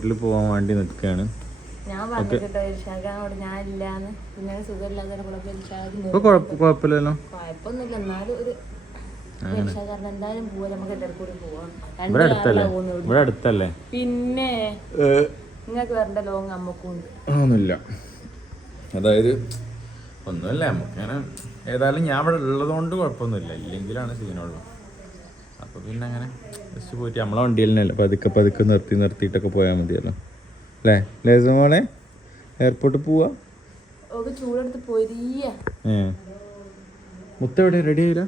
Guys എയർപോർട്ടിൽ പോകാൻ വേണ്ടി നിൽക്കുകയാണ്. പിന്നെ കുഴപ്പമില്ലല്ലോ? നമുക്ക് ഇവിടെ അടുത്തല്ലേ. ഇവിടെ അടുത്തല്ലേ? നിങ്ങൾക്ക് വരണ്ട ലോങ് ഒന്നുമില്ല. അതായത് ഒന്നുമില്ല. നമുക്കങ്ങനെ ഏതായാലും ഞാൻ ഇവിടെ ഉള്ളതുകൊണ്ട് കുഴപ്പമൊന്നുമില്ല. ഇല്ലെങ്കിലാണ് സീനുള്ളൂ അപ്പൊ പിന്നെ അങ്ങനെ ജസ്റ്റ് പോയിട്ട് നമ്മളെ വണ്ടിയിൽ തന്നെയല്ലേ പതുക്കെ പതുക്കെ നിർത്തി നിർത്തിയിട്ടൊക്കെ പോയാൽ മതിയല്ലോ. അല്ലേ? ലേസം മോളെ എയർപോർട്ടിൽ പോവാ? ചൂടെടുത്ത് പൊരിയ ഏ. മുത്ത എവിടെ? റെഡി ആയില്ല?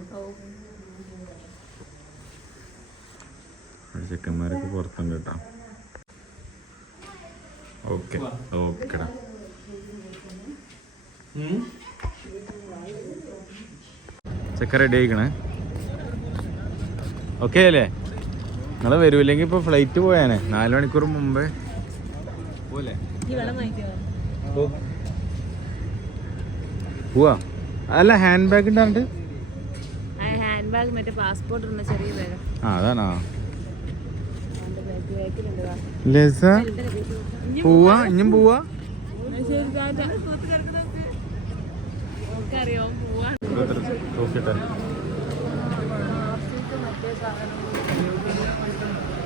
ചെക്കന്മാരൊക്കെ പുറത്തുണ്ട് കേട്ടോ. ഓക്കെ ഓക്കെടാ. ചെക്ക റെഡി ആയിക്കണേ? ഓക്കെ അല്ലേ? നിങ്ങൾ വരൂല്ലെങ്കിൽ ഇപ്പൊ ഫ്ലൈറ്റ് പോയാനെ നാല് മണിക്കൂർ മുമ്പേ. പോലെ പോവാ? അല്ല ഹാൻഡ് ബാഗ് ഉണ്ടാണ്ട് ഹാൻഡ് ബാഗ് മറ്റേ പാസ്പോർട്ട് ഉണ്ട് ചെറിയ ബാഗ് ആ അതാണോ? ലസ. പോവാ? ഇഞ്ഞും പോവാ? അറിയോ. പോവാ.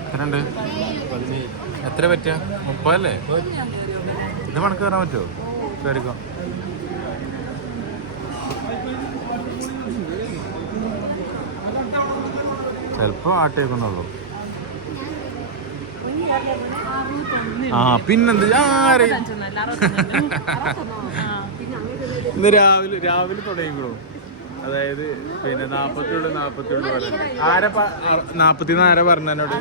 എത്രണ്ട് എത്ര പറ്റുക മുപ്പതല്ലേ? ഇത് മണക്ക് കയറാൻ പറ്റുമോ? കയറിക്കോ ചിലപ്പോ ആട്ടേക്കുന്നുള്ളൂ ആ പിന്നെന്ത്? ഇന്ന് രാവിലെ രാവിലെ തുടങ്ങിക്കണു. അതായത് പിന്നെ നാപ്പത്തിയുള്ളു നാപ്പത്തിയുള്ളു പറഞ്ഞു ആരെ നാപ്പത്തിന്ന് ആരെ പറഞ്ഞ എന്നോട്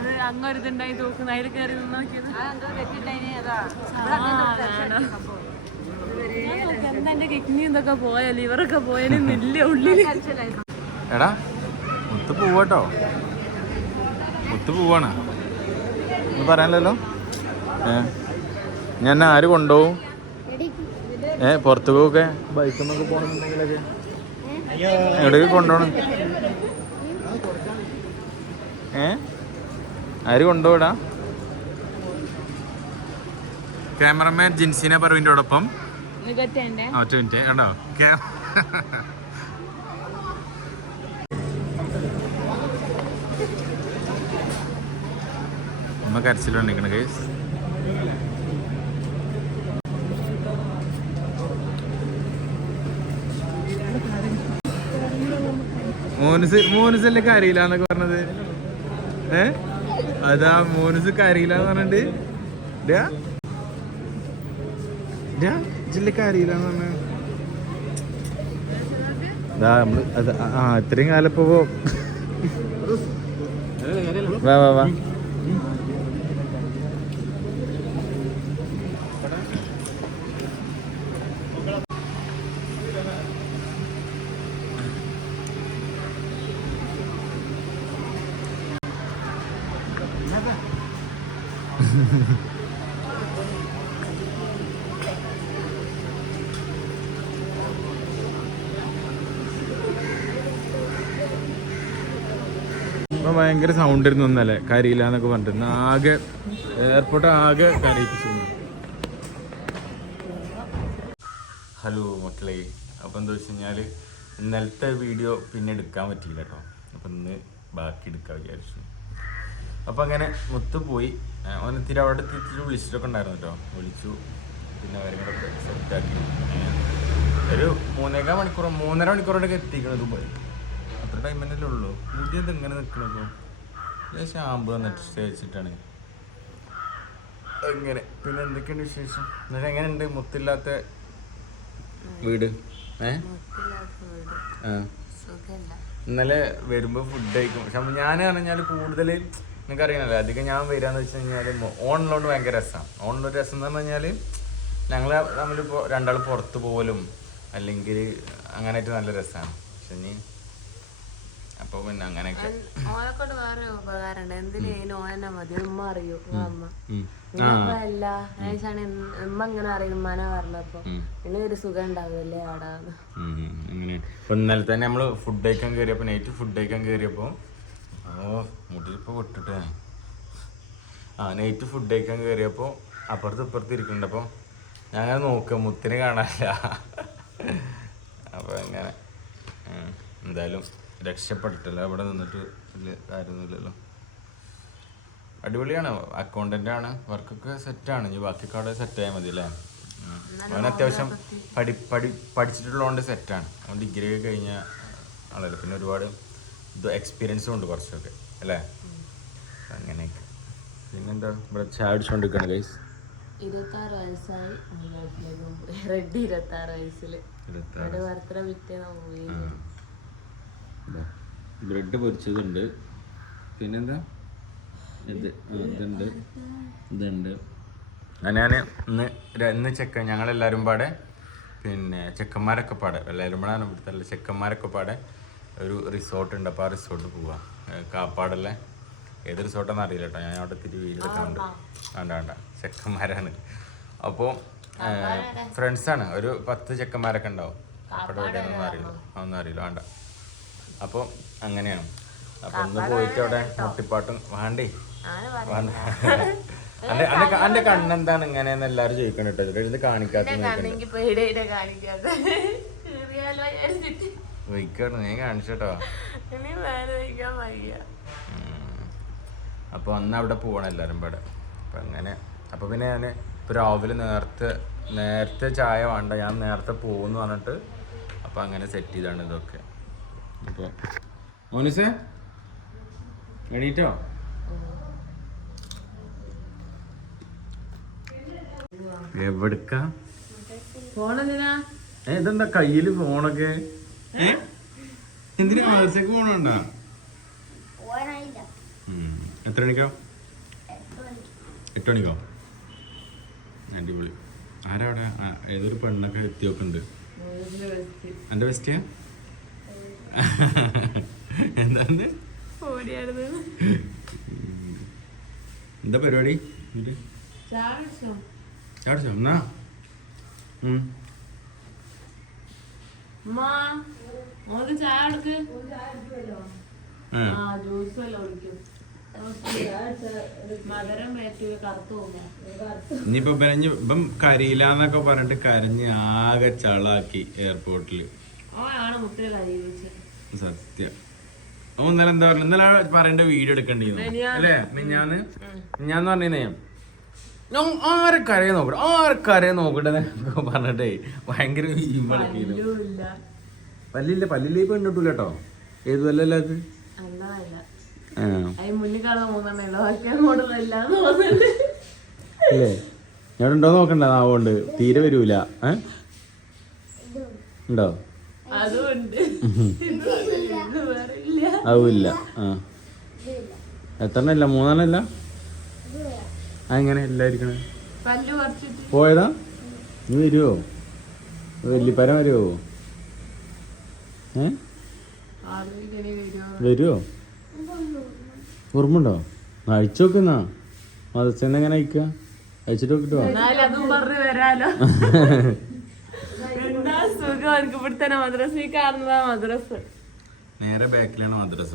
എന്റെ കിഡ്നി എന്തൊക്കെ പോയ ലിവറൊക്കെ പോയാലില്ല ഉള്ളിൽ? എടാ മുത്ത് പോവാട്ടോ. മുത്ത് പോവാണ്. ഒന്നും പറയാനല്ലോ ഏ? ഞാൻ ആര് കൊണ്ടുപോകും ഏ പുറത്തു പോകൊക്കെ ബൈക്കിൽ നിന്നൊക്കെ പോകണമെന്നുണ്ടെങ്കിലൊക്കെ എവിടേക്ക് കൊണ്ടുപോകണം? ഏ? ആര് കൊണ്ടുപോടാ? ക്യാമറമാൻ ജിൻസിന പറവിന്റെയോടൊപ്പം ഒപ്പം ഒറ്റ മിനിറ്റ് കണ്ടോ? അമ്മ കേസ് മോനുസ് മോനുസല്ലേ കരയില്ല എന്നൊക്കെ പറഞ്ഞത്? ഏ? അതാ മോനുസ് കരയില്ല എന്ന് പറഞ്ഞിട്ട്. ജില്ല കരയില്ല എന്ന് പറഞ്ഞ. ദാ നമ്മൾ ആ- ഇത്രയും കാലപ്പോ വാ വാ വാ. ഇപ്പൊ ഭയങ്കര സൗണ്ട് ഇരുന്നു ഇന്നലെ. കരിയില്ല എന്നൊക്കെ പറഞ്ഞിട്ട്. ആകെ എയർപോർട്ട് ആകെ കരയിപ്പിച്ചു ഹലോ മക്കളെ. അപ്പോൾ എന്താ വെച്ച് കഴിഞ്ഞാൽ ഇന്നലത്തെ വീഡിയോ പിന്നെ എടുക്കാൻ പറ്റിയില്ല കേട്ടോ അപ്പം ഇന്ന് ബാക്കി എടുക്കാൻ വിചാരിച്ചു. അപ്പം അങ്ങനെ മുത്ത് പോയി അവൻ തിരി അവിടെ എത്തിയിട്ട് വിളിച്ചിട്ടൊക്കെ ഉണ്ടായിരുന്നു കേട്ടോ വിളിച്ചു. പിന്നെ കൂടെ സെറ്റാക്കി ഒരു മൂന്നേകാൽ മണിക്കൂർ മൂന്നര മണിക്കൂറോടെ എത്തിക്കണം ദുബായി. അത്ര ടൈം തന്നെ ഉള്ളൂ. പുതിയത് ഇങ്ങനെ നിൽക്കണപ്പോ ഷാമ്പു വന്നിട്ട് സ്റ്റേ വെച്ചിട്ടാണ്. അങ്ങനെ. പിന്നെ എന്തൊക്കെയുണ്ട് വിശേഷം? എന്നിട്ട് എങ്ങനെയുണ്ട്? മുത്തില്ലാത്ത വീട്? ഏ? ഇന്നലെ വരുമ്പോൾ ഫുഡ് കഴിക്കും. പക്ഷെ ഞാൻ പറഞ്ഞാൽ കൂടുതൽ നിങ്ങൾക്ക് അറിയണല്ലോ അധികം ഞാൻ വരികയെന്ന് വെച്ച് കഴിഞ്ഞാൽ ഓണിലോണ്ട് ഭയങ്കര രസമാണ് ഓണിലൊരു രസം എന്ന് പറഞ്ഞു കഴിഞ്ഞാൽ ഞങ്ങൾ തമ്മിലിപ്പോൾ രണ്ടാൾ പുറത്ത് പോകലും അല്ലെങ്കിൽ അങ്ങനെയായിട്ട് നല്ല രസമാണ് പക്ഷെ ഇനി അപ്പോൾ പിന്നെ അങ്ങനെയൊക്കെ. ഓനെക്കൊണ്ട് വേറെ ഉപകാരമുണ്ട് എന്തിനും ഓനെ മതി? ഉമ്മ അറിയൂ. അമ്മ. ഉം. അല്ല ഏശാണ് ഉമ്മ ഇങ്ങനെ അറിയും. ഉമ്മാനെ പറഞ്ഞപ്പോ ഉം. പിന്നെ ഒരു സുഖം ഉണ്ടാവില്ലേ ആടാന്ന്. ഉം, അങ്ങനെ ഇപ്പൊ ഇന്നലെ തന്നെ നമ്മൾ ഫുഡ് കഴിക്കാൻ കയറിയപ്പോ നൈറ്റ് ഫുഡ് കഴിക്കാൻ കയറിയപ്പോ ഓ മുടിയിപ്പോൾ വിട്ടിട്ടേ. ആ നൈറ്റ് ഫുഡ് കഴിക്കാൻ കയറിയപ്പോൾ അപ്പുറത്ത് ഇപ്പുറത്ത് ഇരിക്കുന്നുണ്ട്. അപ്പോൾ ഞാൻ അങ്ങനെ നോക്കുക മുത്തിനെ കാണാനില്ല. അപ്പോൾ അങ്ങനെ. എന്തായാലും രക്ഷപ്പെട്ടിട്ടില്ല. ഇവിടെ നിന്നിട്ട് വലിയ കാര്യമൊന്നുമില്ലല്ലോ. അടിപൊളിയാണ്. അക്കൗണ്ടന്റ് ആണ്. വർക്കൊക്കെ സെറ്റാണ് ഇനി ബാക്കിയൊക്കെ അവിടെ സെറ്റ് ആയാൽ മതി അല്ലേ. അവൻ അത്യാവശ്യം പഠി പഠി പഠിച്ചിട്ടുള്ളതുകൊണ്ട് സെറ്റാണ് അവൻ ഡിഗ്രി ഒക്കെ കഴിഞ്ഞ ആളല്ലേ. പിന്നെ ഒരുപാട് ഇത് എക്സ്പീരിയൻസും ഉണ്ട് കുറച്ചൊക്കെ അല്ലേ? അങ്ങനെയൊക്കെ. പിന്നെന്താ? ഇവിടെ ചായ അടിച്ചുകൊണ്ടിരിക്കുകയാണ് ഗൈസ് ഇരുപത്താറ് വയസ്സായി. റെഡി ഇരുപത്താറ് വയസ്സിൽ. അവിടെ ബർത്ത്ഡേ പിറ്റേന്ന് പോയി. ബ്രെഡ് പൊരിച്ചതുണ്ട്. പിന്നെന്താ? ഇത് ഇതുണ്ട്. ഇതുണ്ട്. ഞാൻ ഇന്ന് ഇന്ന് ചെക്ക ഞങ്ങളെല്ലാവരും പാടെ പിന്നെ ചെക്കന്മാരൊക്കെ പാടെ എല്ലാവരും പാടെ ഇവിടുത്തെ ചെക്കന്മാരൊക്കെ പാടെ ഒരു റിസോർട്ട് ഉണ്ട്. അപ്പോൾ ആ റിസോർട്ട് പോവാം. കാപ്പാടല്ലേ? ഏത് റിസോർട്ടാന്ന് അറിയില്ല കേട്ടോ ഞാൻ അവിടെ തിരി കണ്ടു വേണ്ട വേണ്ട. ചെക്കന്മാരാണ്. അപ്പോൾ ഫ്രണ്ട്സാണ്. ഒരു പത്ത് ചെക്കന്മാരൊക്കെ ഉണ്ടാവും. അപ്പോൾ എവിടെയാണെന്നൊന്നും അറിയില്ല. ഒന്നും അറിയില്ല. വേണ്ട. അപ്പോൾ അങ്ങനെയാണ്. അപ്പൊ ഒന്ന് പോയിട്ട് അവിടെ മുട്ടിപ്പാട്ടും വേണ്ടേ? വേണ്ട. അന്റെ കണ്ണെന്താണ് ഇങ്ങനെയെന്ന് എല്ലാരും ചോദിക്കണം കേട്ടോ ഇത് കാണിക്കാത്ത വയ്ക്കാണ് ഞാൻ കാണിച്ചോട്ടോ. ഇനി വേറെ വയ്ക്കാൻ വയ്യ. അപ്പോൾ അന്ന് അവിടെ പോകണം എല്ലാവരും പാടെ. അപ്പം അങ്ങനെ അപ്പോൾ പിന്നെ ഞാൻ ഇപ്പോൾ രാവിലെ നേരത്തെ നേരത്തെ ചായ വേണ്ട ഞാൻ നേരത്തെ പോകുമെന്ന് പറഞ്ഞിട്ട് അപ്പോൾ അങ്ങനെ സെറ്റ് ചെയ്താണ് ഇതൊക്കെ. അപ്പോൾ മോനിസേ എണീറ്റോ? എവിടുക്ക? ഫോണെന്തിനാ? ഏ, ഇതെന്താ കയ്യിൽ ഫോണൊക്കെ? എന്തിനാ മത്സ്യക്ക് ഫോണുണ്ടാ എത്ര മണിക്കോ? എട്ട് മണിക്കോ. അടിപൊളി. ആരാ അവിടെ? ആ, ഏതൊരു പെണ്ണൊക്കെ എത്തി എന്റെ ബെസ്റ്റിയാ? എന്താണ് എന്താ പരിപാടി? ചാടിച്ചോ എന്നാ? മോന് ചായ ആ. ജ്യൂസ് വല്ല കുടിക്കും. ഇനിയിപ്പോ ഇപ്പം കരയില്ലാന്നൊക്കെ പറഞ്ഞിട്ട് കരഞ്ഞ് ആകെ ചളാക്കി എയർപോർട്ടിൽ സത്യം. ഓ ഇന്നലെ എന്താ പറയുക ഇന്നലെ പറയേണ്ട വീഡിയോ എടുക്കണ്ടിരുന്നു അല്ലേ? മിഞ്ഞാന്ന് മിഞ്ഞാന്ന് പറഞ്ഞേ ഞാൻ ആരെ കരയെ നോക്കട്ടെ ആരെ കരയെ നോക്കട്ടെ എന്നൊക്കെ പറഞ്ഞിട്ടേ ഭയങ്കര പല്ലില്ല പല്ലില്ല ഇപ്പൊ കണ്ടിട്ടില്ല കേട്ടോ. ഏത് പല്ലല്ല അത്? അല്ലേ. ഞാൻ ഉണ്ടോ നോക്കണ്ട. നാവുണ്ട് തീരെ വരൂല. ഏ? ഉണ്ടോ? അതുമില്ല ആ. എത്രണ്ണല്ല മൂന്നെണ്ണല്ല അതെങ്ങനെ എല്ലായിരിക്കണേ പോയതാ? നീ വരുവോ? വല്യപ്പര വരുവോ? ഏ? വരുമോ വരുവോ? ഓർമ്മണ്ടോ അഴിച്ചു നോക്കുന്നാ മതച്ചെന്ന് എങ്ങനെ അയക്കുക അയച്ചിട്ട് നോക്കിട്ടോ നേരെ ബാക്കിലാണ് മദ്രസ.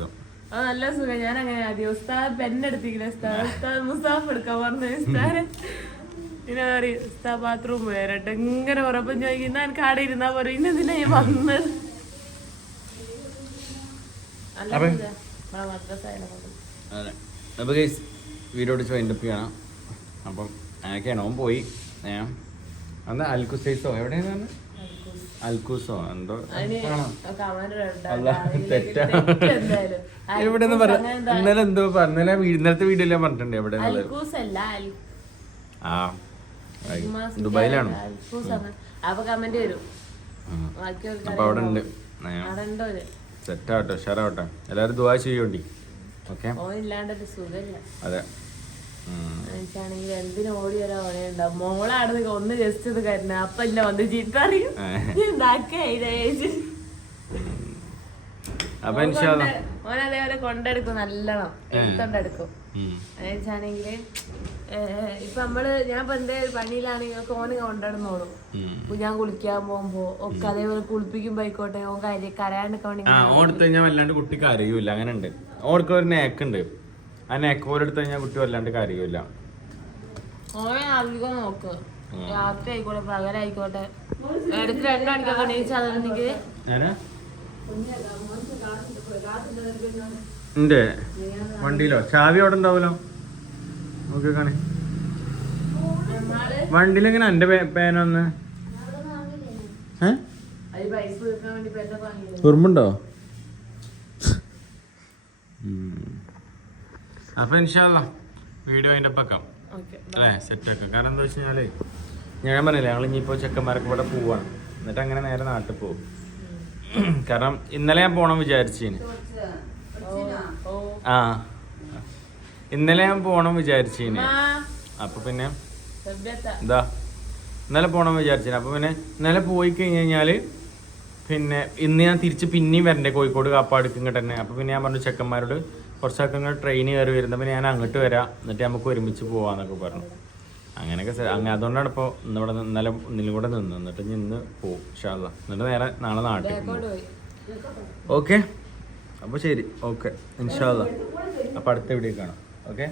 അത് നല്ല സുഖം. ഞാൻ അങ്ങനെ ആദ്യം ഉസ്താദ് പെണ്ണെടുത്തിരിക്കണ ഉസ്താദ് ഉസ്താദ് മുസാഫ് എടുക്കാൻ പറഞ്ഞു. ഉസ്താദ് പിന്നെ പറയും ഉസ്താദ് ബാത്റൂം വരട്ടെ ഇങ്ങനെ ഉറപ്പം ചോദിക്കുന്ന എനിക്ക് ആടെ ഇരുന്നാ പറയും ഇന്നെ ഞാൻ വന്നത്. അപ്പോൾ ഗൈസ് വീഡിയോ അടിച്ച് വൈൻഡപ്പ് ചെയ്യണം. അപ്പം അങ്ങനെയൊക്കെയാണ്. അവൻ പോയി. ഏ? അന്ന് അൽക്കുസൈസോ എവിടെയാണ്? അൽക്കൂസോ? എന്തോ? ഇന്നലെ എന്തോ ഇന്നലെ വീ- വീഡിയോ വീഡിയോയിലെ പറഞ്ഞിട്ടുണ്ട് എവിടെ ആ. ദുബായിലാണോ. അപ്പൊ അവിടെ ഉണ്ട്? സെറ്റാവട്ടെ ഉഷാറാവട്ടെ. എല്ലാവരും ദുബായ് ചെയ്യോണ്ടി. ഓക്കെ? അതെ. എനിക്കാണെങ്കിൽ എന്തിനും ഓടി വരാൻ ഓണയുണ്ടാവും മോളാണ് ഒന്ന് ജസ്റ്റ് ഇത് കരുന്ന അപ്പൊ എന്നെ വന്ന് ചീത്ത അറിയും അതേപോലെ കൊണ്ടെടുക്കും നല്ലോണം. എടുത്തോണ്ടെടുക്കും. എന്നുവെച്ചാണെങ്കിൽ ഇപ്പൊ നമ്മൾ ഞാൻ ഇപ്പൊ എന്റെ പണിയിലാണെങ്കിൽ ഓന് കൊണ്ടിടുന്നോളൂ. ഞാൻ കുളിക്കാൻ പോകുമ്പോ ഒക്കെ അതേപോലെ കുളിപ്പിക്കുമ്പോ ആയിക്കോട്ടെ ഓൻ കാര്യം കരയാണ്ടൊക്കെ ആ ഓടുത്ത് കഴിഞ്ഞാൽ വല്ലാണ്ട് കുട്ടി കരയൂല. അങ്ങനെ ഉണ്ട് ഓർക്ക് ഒരു നേക്കുണ്ട് ആ നെക്കോലെടുത്ത് കഴിഞ്ഞാൽ കുട്ടി വല്ലാണ്ട് കാര്യമില്ല ഓനെ അധികം നോക്ക്. രാത്രി ആയിക്കോട്ടെ പകലായിക്കോട്ടെ എണീച്ച് ഉണ്ട് വണ്ടിയിലോ? ചാവി അവിടെ ഉണ്ടാവുമല്ലോ? നോക്കി കാണി. വണ്ടിയിൽ എങ്ങനെ എന്റെ പേനൊന്ന് ഏ? അത് അപ്പൊ ഇൻഷാല്ല വീഡിയോ അതിന്റെ പക്കം. ഓക്കെ സെറ്റ് സെറ്റാക്കാം കാരണം എന്താ വെച്ച് കഴിഞ്ഞാൽ ഞാൻ പറഞ്ഞില്ലേ ഞങ്ങൾ ഇനിയിപ്പോ ചെക്കന്മാരൊക്കെ ഇവിടെ പോവാണ്. എന്നിട്ട് അങ്ങനെ നേരെ നാട്ടിൽ പോകും. കാരണം ഇന്നലെ ഞാൻ പോണം വിചാരിച്ചേന്. ഓ ആ. ഇന്നലെ ഞാൻ പോണം വിചാരിച്ചേന്. ആ അപ്പൊ പിന്നെ സഭ്യത എന്താ? ഇന്നലെ പോണം വിചാരിച്ചേന്. അപ്പൊ പിന്നെ ഇന്നലെ പോയി കഴിഞ്ഞ് കഴിഞ്ഞാൽ പിന്നെ ഇന്ന് ഞാൻ തിരിച്ച് പിന്നെയും വരണ്ടേ? കോഴിക്കോട് കാപ്പാടുക്കും ഇങ്ങോട്ട് തന്നെ. അപ്പൊ പിന്നെ ഞാൻ പറഞ്ഞു ചെക്കന്മാരോട് കുറച്ചൊക്കെ ഇങ്ങനെ ട്രെയിൻ കയറി വരുന്നപ്പോൾ ഞാൻ അങ്ങോട്ട് വരാം. എന്നിട്ട് നമുക്ക് ഒരുമിച്ച് പോവാന്നൊക്കെ പറഞ്ഞു. അങ്ങനെയൊക്കെ. അങ്ങനെ അതുകൊണ്ടാണ് ഇപ്പോൾ ഇന്നിവിടെ ഇന്നലെ ഒന്നിലും കൂടെ നിന്ന്. എന്നിട്ട് നിന്ന് പോവും ഷാള്ള എന്നിട്ട് നേരെ നാളെ നാട്ടിൽ ഓക്കെ അപ്പോൾ ശരി. ഓക്കെ ഇൻഷാല്ല അപ്പോൾ അടുത്ത വീഡിയോ കാണാം. ഓക്കെ